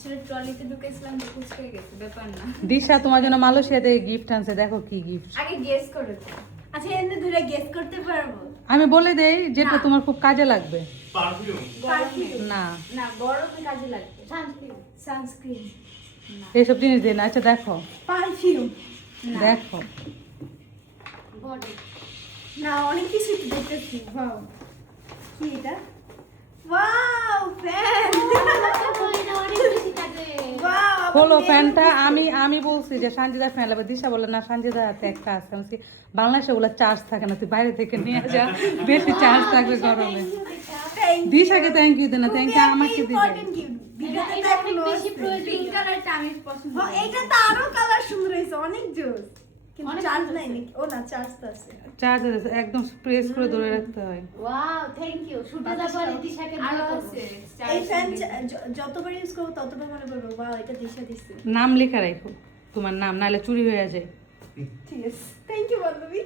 আসলে ট্রলিতে ঢুকেছিলাম তো কুচকে গেছে, ব্যাপার না। দিশা তোমার জন্য মালয়েশিয়া থেকে গিফট আনছে, দেখো কি গিফট। আগে গেস করে তো। আচ্ছা এমনি ধরে গেস করতে পারবো? আমি বলে দেই যেটা না। তোমার খুব কাজে লাগবে। পারফিউম। গরমে না না, গরমে কাজে লাগবে। সানস্ক্রিন। সানস্ক্রিন এইসব জিনিস দিন। আচ্ছা দেখো পারফিউম। দেখো বডি। না অনেক কিছু তো দেখতেছি। ওয়াও। কি এটা? Wow fan. অনেক বেশি কাজে। ওয়াও। হলো ফ্যানটা। আমি বলছি যে সানজিদা ফ্যান লাগবে, দিশা বলে না সানজিদা হাতে একটা আছে। আমি বলছি, বাংলাদেশে ওগুলো চার্জ থাকে না, তুই বাইরে থেকে নিয়ে যা, বেশি চার্জ থাকবে গরমে। দিশাকে থ্যাংক ইউ দেনা, থ্যাংক ইউ আমাকে দিবে। ভিডিওতে এটা অনেক বেশি প্রয়োজন। পিঙ্ক কালারটা আমি পছন্দ করি। এটা তো আরো কালার সুন্দর হয়েছে, অনেক জোস। কিন্তু অনেক চার্জ সুন্দর নাই নাকি? ও না, চার্জ তো আছে। চার্জ একদম প্রেস করে ধরে রাখতে হয়। Wow, thank you. শুটে যাবার দিশাকে আরো দোয়া করব। আছে এই ফ্যান যতবার ইউজ করবো ততবার মনে করবো ওয়াও এটা দিশা দিচ্ছে। নাম লেখা রাখো, তোমার নাম, নাহলে চুরি হয়ে যায়। ঠিক আছে, থ্যাংক ইউ বান্ধবী।